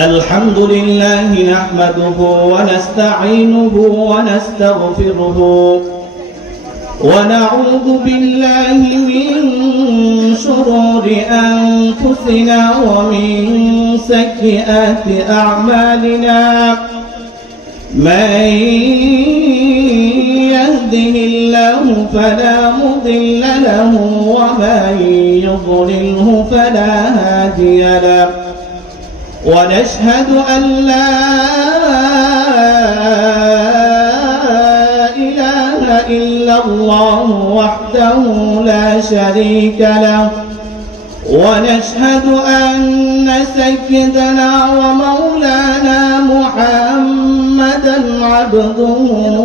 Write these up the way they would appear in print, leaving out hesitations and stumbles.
الحمد لله نحمده ونستعينه ونستغفره ونعوذ بالله من شرور أنفسنا ومن سيئات أعمالنا من يهده الله فلا مضل له ومن يضلله فلا هادي له ونشهد أن لا إله إلا الله وحده لا شريك له ونشهد أن سيدنا ومولانا محمدا عبده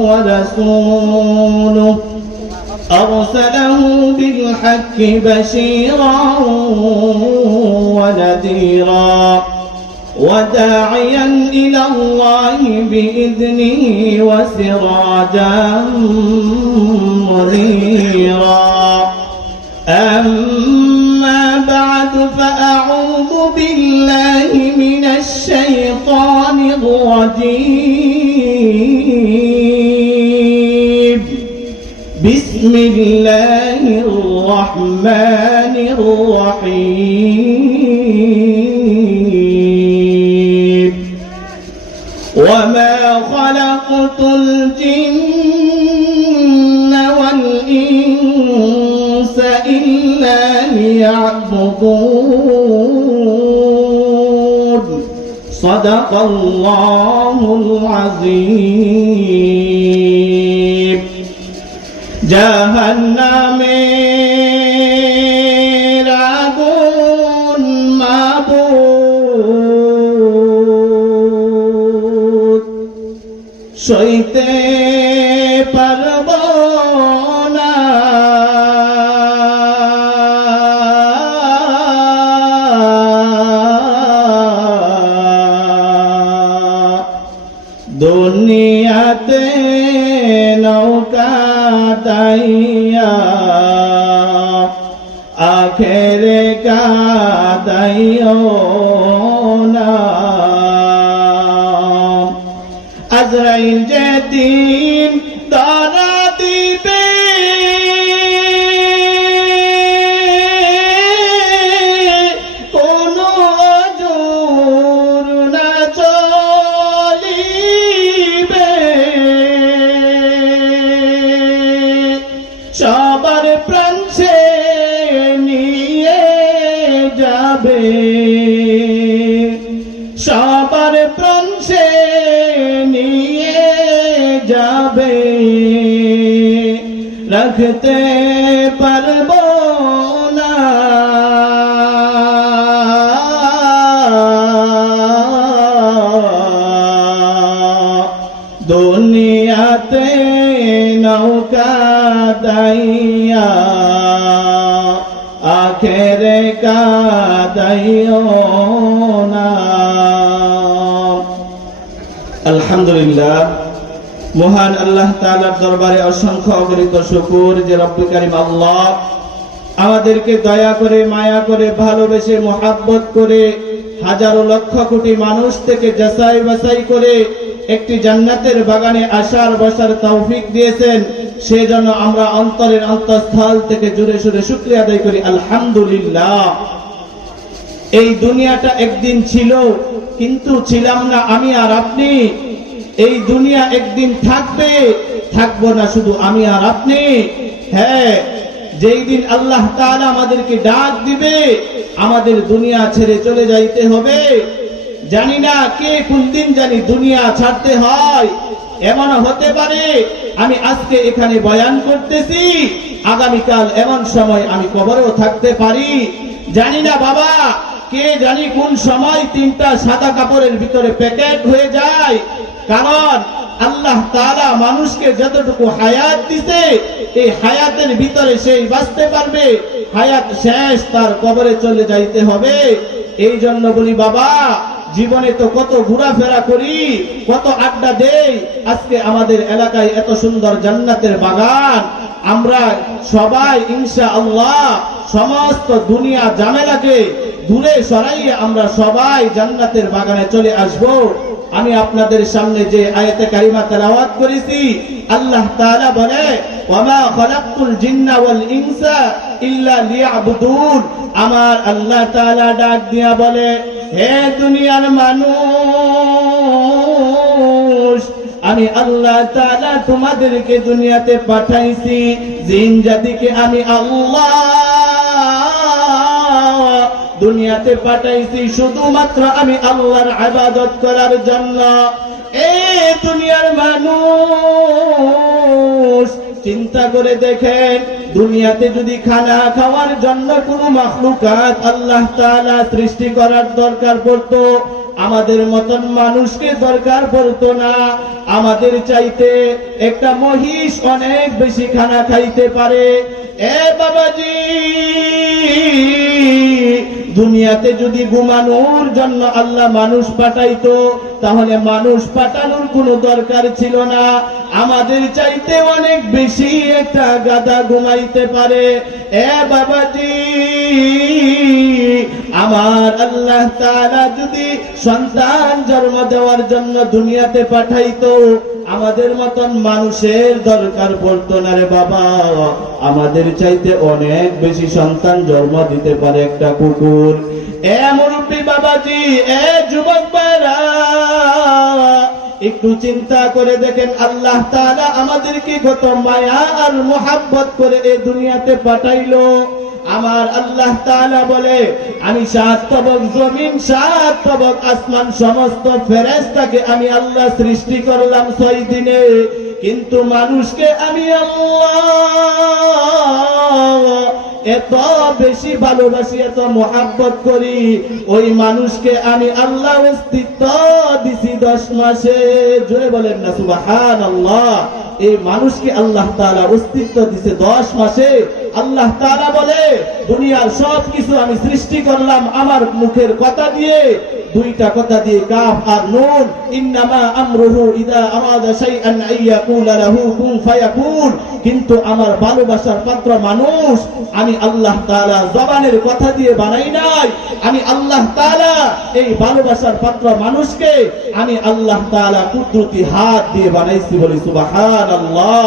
ورسوله أرسله بالحق بشيرا ونذيرا وداعيا إلى الله بإذنه وسراجا منيرا أما بعد فأعوذ بالله من الشيطان الرجيم بسم الله الرحمن الرحيم وما خلقت الجن والإنس إلا ليعبدون صدق الله العظيم জাহান্নামের আগুন মাবুদ সইতে পারব না দুনিয়াতে নৌকা দাইয়া আখেরে কাদাইও না আজরাইল যেদিন ধরা দিবে কোনো জোর না চলিবে সবার প্রাণ সে নিয়ে যাবে সবার প্রাণ সে নিয়ে যাবে রাখতে পারবো না দুনিয়াতে নৌকা দাইয়া আখেরে কাদাইও না আলহামদুলিল্লাহ মহান আল্লাহ তাআলার দরবারে অসংখ্য অগণিত শুকর যে রব্বুল কারীম আল্লাহ আমাদেরকে দয়া করে মায়া করে ভালোবেসে মহব্বত করে হাজারো লক্ষ কোটি মানুষ থেকে যাচাই বাছাই করে একটি জান্নাতের বাগানে আসার বসার তৌফিক দিয়েছেন সেজন্য আমরা অন্তরের অন্তঃস্থল থেকে জুড়ে সুরে শুকরিয়া আদায় করি আলহামদুলিল্লাহ। এই দুনিয়াটা একদিন ছিল কিন্তু ছিলাম না আমি আর আপনি। এই দুনিয়া একদিন থাকবে, থাকবো না শুধু আমি আর আপনি। হ্যাঁ, যেই দিন আল্লাহ তাআলা আমাদেরকে ডাক দিবে আমাদের দুনিয়া ছেড়ে চলে যাইতে হবে। জানি না কে কোন দিন জানি দুনিয়া ছাড়তে হয়। এমন হতে পারে আমি আজকে এখানে বয়ান করতেছি, আগামীকাল এমন সময় আমি কবরেও থাকতে পারি। জানি না বাবা, কে জানি কোন সময় তিনটা সাদা কাপড়ের ভিতরে প্যাকেট হয়ে যায়। কারণ আল্লাহ তাআলা মানুষকে যতটুকু হায়াত দিতে এই হায়াতের ভিতরে সেই বাঁচতে পারবে, হায়াত শেষ তার কবরে চলে যাইতে হবে। এই জন্য বলি বাবা, জীবনে তো কত ঘোরাফেরা করি, কত আড্ডা দেই। আজকে আমাদের এলাকায় এত সুন্দর জান্নাতের বাগান, আমরা সবাই ইনশাআল্লাহ সমস্ত দুনিয়া ঝামেলাকে দূরে সরাইয়ে আমরা সবাই জান্নাতের বাগানে চলে আসব। আমি আপনাদের সামনে যে আয়াতে কারিমা তেলাওয়াত করেছি, আল্লাহ তাআলা বলে ওয়ামা খালাকতুল জিন্না ওয়াল ইনসা ইল্লা লিয়াবুদুন। আমার আল্লাহ তাআলা ডাক দিয়া বলে, হে দুনিয়ার মানুষ, আমি আল্লাহ তাআলা তোমাদেরকে দুনিয়াতে পাঠাইছি, জিন জাতিকে আমি আল্লাহ দুনিয়াতে পাঠাইছি শুধুমাত্র আমি আল্লাহর ইবাদত করার জন্য। এই দুনিয়ার মানুষ চিন্তা করে দেখেন, দুনিয়াতে যদি খানা খাওয়ার জন্য কোনো মাখলুকাত আল্লাহ তাআলা সৃষ্টি করার দরকার পড়তো, আমাদের মতন মানুষকে দরকার পড়তো না। আমাদের চাইতে একটা মহিষ অনেক বেশি খানা খাইতে পারে। এ বাবাজি, দুনিয়াতে যদি ঘুমানোর জন্য আল্লাহ মানুষ পাঠাইতো, তাহলে মানুষ পাঠানোর কোনো দরকার ছিল না। আমাদের চাইতে অনেক বেশি একটা গাধা ঘুমাইতে পারে। এ বাবাজি, আমার আল্লাহ তাআলা যদি সন্তান জন্ম দেওয়ার জন্য দুনিয়াতে পাঠাইতো, আমাদের মতন মানুষের দরকার পড়তো না রে বাবা। আমাদের চাইতে অনেক বেশি সন্তান জন্ম দিতে পারে একটা কুকুর। এ মুরব্বী বাবাজি, এ যুবক ভাইরা, একটু চিন্তা করে দেখেন, আল্লাহ তাআলা আমাদেরকে কত মায়া আর মোহাব্বত করে এই দুনিয়াতে পাঠাইলো। আমার আল্লাহ তাআলা বলে, আমি 7 তবক জমিন 7 তবক আসমান সমস্ত ফেরেশতাকে আমি আল্লাহ সৃষ্টি করলাম 6 দিনে, কিন্তু মানুষকে আমি আল্লাহ এত বেশি ভালোবাসি, এত মোহাব্বত করি, ওই মানুষকে আমি আল্লাহ অস্তিত্ব দিছি 10 মাসে। জোরে বলেন না সুবহানাল্লাহ। এই মানুষকে আল্লাহ তাআলা অস্তিত্ব দিছে 10 মাসে। আল্লাহ তাআলা বলে, দুনিয়ার সব কিছু আমি সৃষ্টি করলাম আমার মুখের কথা দিয়ে, 2টা কথা দিয়ে, কাফ আর নুন। ইন্নামা আমরুহু ইযা আরাদা শাইআন আইয়াকুলা লাহু কুন ফায়াকুন। কিন্তু আমার ভালোবাসার পাত্র মানুষ আমি আল্লাহ তাআলা জবানের কথা দিয়ে বানাই নাই। আমি আল্লাহ তাআলা এই ভালোবাসার পাত্র মানুষকে আমি আল্লাহ তাআলা কুদরতি হাত দিয়ে বানাইছি। বলি সুবহানাল্লাহ।